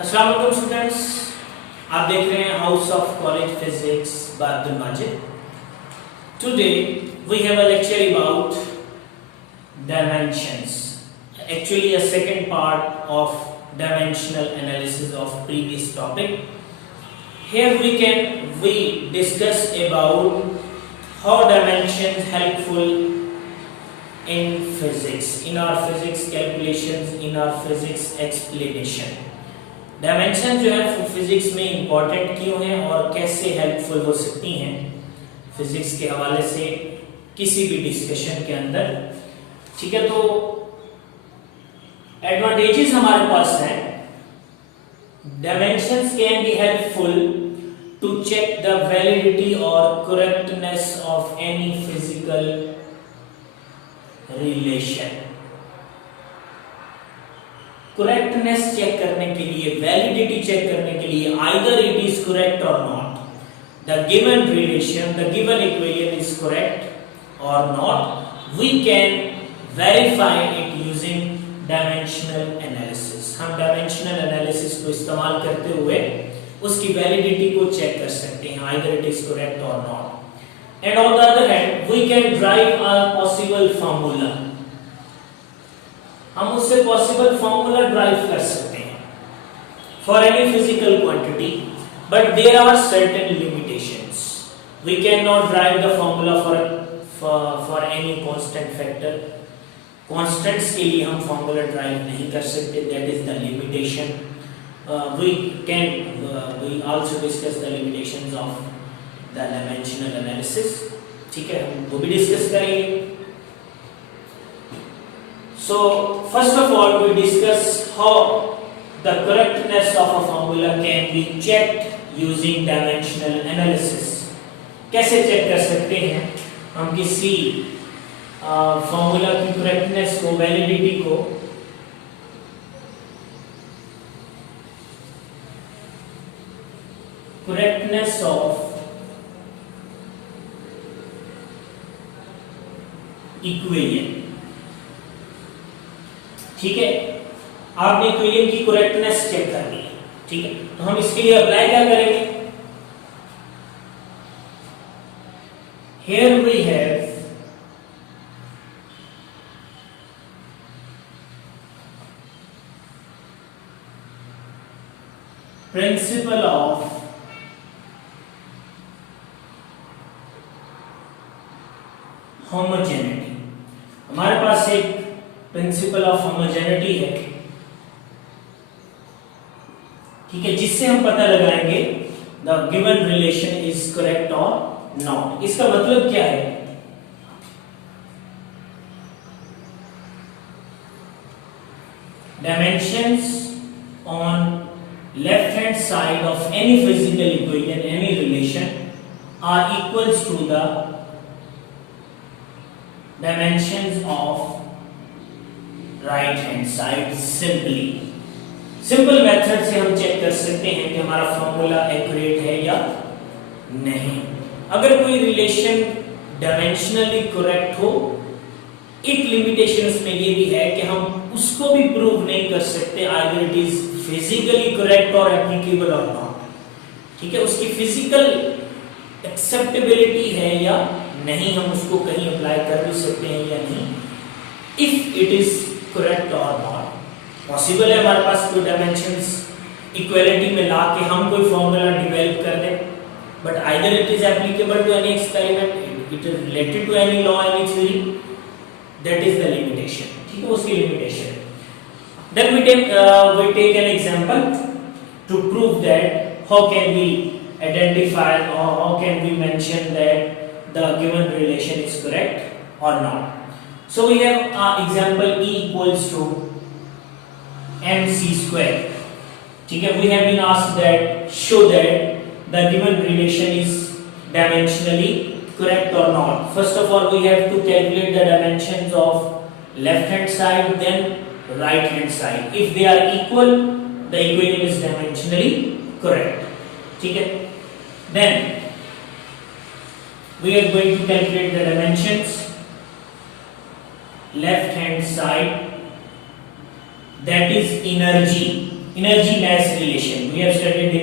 अस्सलाम वालेकुम स्टूडेंट्स, आप देख रहे हैं house of college physics by Abdul Majid. Today we have a lecture about dimensions, actually a second part of dimensional analysis of previous topic. Here we discuss about how dimensions helpful in physics, in our physics calculations, in our physics explanation. Dimension जो है फिजिक्स में इंपॉर्टेंट क्यों है और कैसे हेल्पफुल हो सकती हैं फिजिक्स के हवाले से किसी भी डिस्कशन के अंदर। ठीक है, तो एडवांटेजेस हमारे पास हैं। Dimensions can be helpful to check the validity और correctness of any physical relation. Correctness check करने के लिए, वैलिडिटी चेक करने के लिए, आइदर इट इज करेक्ट और not, the given relation, the given equation is correct और not, we can verify it using dimensional analysis. हम डायमेंशनल एनालिसिस को इस्तेमाल करते हुए उसकी वैलिडिटी को चेक कर सकते हैं, आइदर इट इज करेक्ट और not. And on the other hand we can derive a possible formula, हम उससे पॉसिबल फार्मूला ड्राइव कर सकते हैं for any physical quantity, but there are certain limitations. We can not derive the formula for any constant factor. Constants के लिए हम formula derive नहीं कर सकते, that is the limitation. we also discuss the limitations of the dimensional analysis। ठीक है, हम वो भी डिस्कस करेंगे। So first of all we discuss how the correctness of a formula can be checked using dimensional analysis। कैसे चेक कर सकते हैं हम किसी फॉर्मूला की करेक्टनेस को, वैलिडिटी को करेक्टनेस ऑफ इक्वेशन। ठीक है, आपने इक्वेशन की करेक्टनेस चेक करनी है। ठीक है, तो हम इसके लिए अप्लाई क्या करेंगे? Here we have principle of homogeneity। हमारे पास एक प्रिंसिपल ऑफ होमोजेनिटी है, ठीक है, जिससे हम पता लगाएंगे the given relation is correct और नॉट। इसका मतलब क्या है? Dimensions on left hand side of any physical equation, any relation are equals to the dimensions of right hand side. Simple method से हम चेक कर सकते हैं कि हमारा फॉर्मूला एक्यूरेट है या नहीं। अगर कोई रिलेशन डायमेंशनली करेक्ट हो, एक लिमिटेशन उसमें ये भी है कि हम उसको भी प्रूव नहीं कर सकते either it is physically correct और एप्लीकेबल और नॉट। ठीक है, उसकी फिजिकल एक्सेप्टेबिलिटी है या नहीं, हम उसको कहीं अप्लाई कर भी सकते हैं या नहीं, इफ इट इज करेक्ट और नॉट। पॉसिबल है हमारे पास कोई डायमेंशंस इक्वालिटी में ला के हम कोई फॉर्मूला डिवेलप कर दें, but either it is applicable to any experiment, it is related to any law, any theory, that is the limitation. ठीक है, उसकी limitation. Then we take an example to prove that how can we identify or how can we mention that the given relation is correct or not। So we have example E equals to mc square। ठीक है, we have been asked that show that the given relation is dimensionally correct or not। First of all we have to calculate the dimensions of left hand side, then right hand side। if they are equal the equation is dimensionally correct। ठीक है, then we are going to calculate the dimensions left hand side, that is energy energy mass relation. We have studied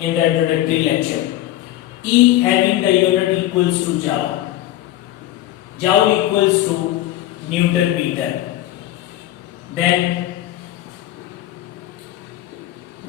in the introductory lecture. E having the unit equals to joule. Joule equals to Newton meter. Then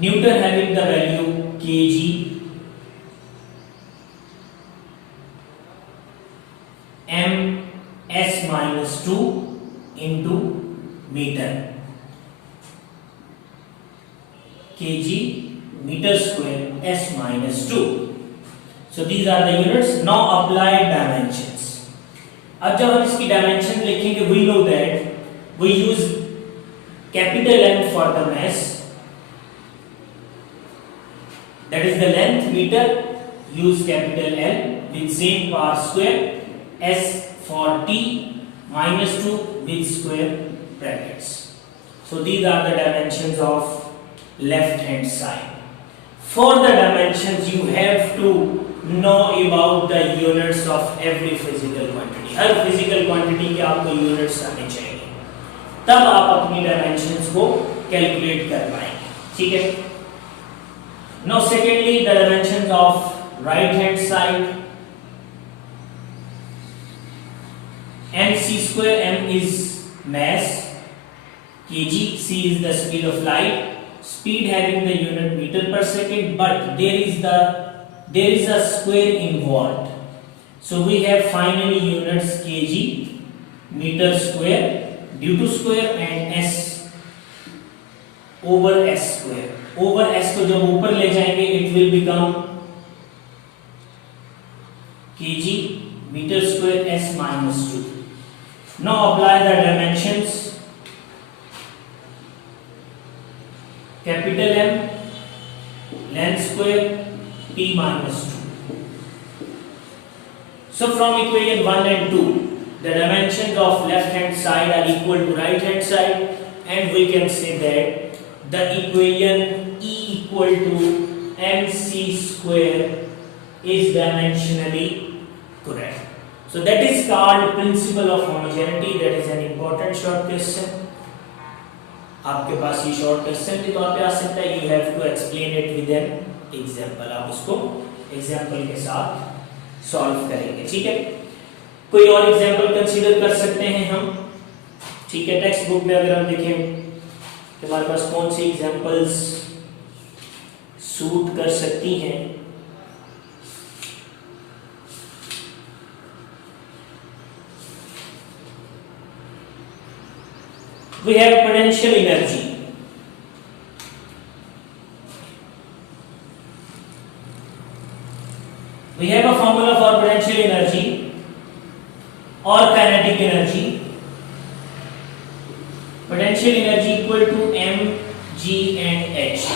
Newton having the value kg. M s minus 2 into meter. Kg meter square s minus 2. So these are the units. Now apply dimensions. अब जब हम इसकी डायमेंशन लिखेंगे, we know that we use capital M for the mass, that is the length meter, use capital L with same power square, S for T minus 2 with square brackets. So these are the dimensions of left hand side. For the dimensions you have to know about the units of every physical quantity. Her physical quantity के आपको units आने चाहिए, तब आप अपनी dimensions को calculate कर पाएंगे. ठीक है. Now secondly, the dimensions of right hand side. mc square, m is mass, kg, c is the speed of light, speed having the unit meter per second, but there is a square involved. So we have finally units kg, meter square, due to square, and s over s square. Over s को जब ऊपर ले जाएंगे it will become kg meter square s minus 2. Now apply the dimensions. Capital M, length square, t minus 2. So from equation 1 and 2, the dimensions of left hand side are equal to right hand side, and we can say that the equation E equal to mc square is dimensionally correct. So that is called principle of homogeneity. That is an important short question. आपके पास ये short question के तौर पे आ सकता है. You have to explain it with an example. आप उसको एग्जांपल के साथ सॉल्व करेंगे. ठीक है. कोई और एग्जांपल कंसीडर कर सकते हैं हम. ठीक है. टेक्स्ट बुक में अगर हम देखें कि हमारे पास कौन सी एग्जांपल्स सूट कर सकती हैं. We have potential energy. We have a formula for potential energy or kinetic energy. Potential energy equal to m, g and h.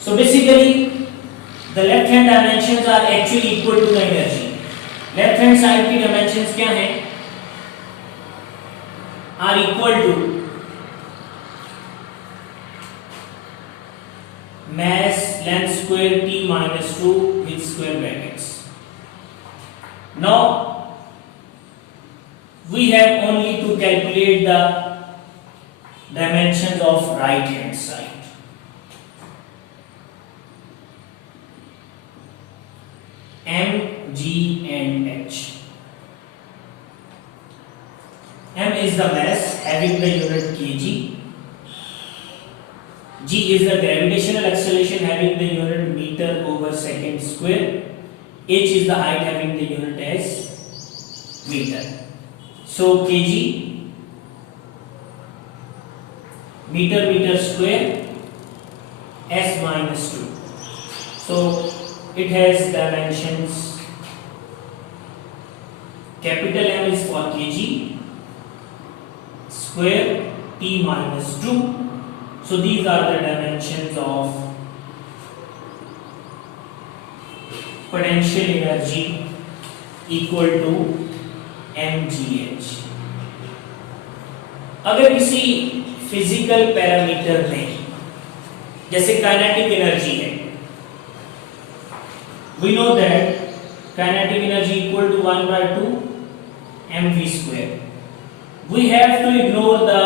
So basically the left hand dimensions are actually equal to the energy. Left hand side की dimensions क्या हैं? Are equal to mass length square t minus 2 with square brackets. Now we have only to calculate the dimensions of right hand side. M, G and H. M is the mass having the unit kg. G is the gravitational acceleration having the unit meter over second square. H is the height having the unit as meter. So kg meter square s minus 2. So it has dimensions. Capital M is for kg, square t minus 2. So these are the dimensions of potential energy equal to mgh. अगर किसी physical parameter में जैसे kinetic energy है, we know that kinetic energy equal to 1/2 mv square. We have to ignore the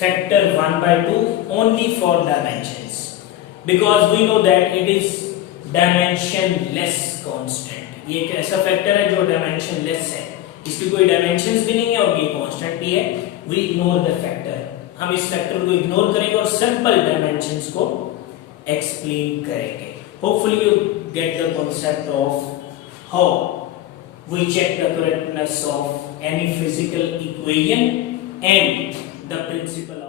factor 1/2 only for dimensions, because we know that it is dimensionless constant. ये एक ऐसा फैक्टर है जो dimensionless है, इसकी कोई dimensions भी नहीं है और ये constant भी है. We ignore the factor. हम इस फैक्टर को इग्नोर करेंगे और सिंपल डायमेंशंस को एक्सप्लेन करेंगे. Hopefully you get the concept of how we check the correctness of any physical equation and the principle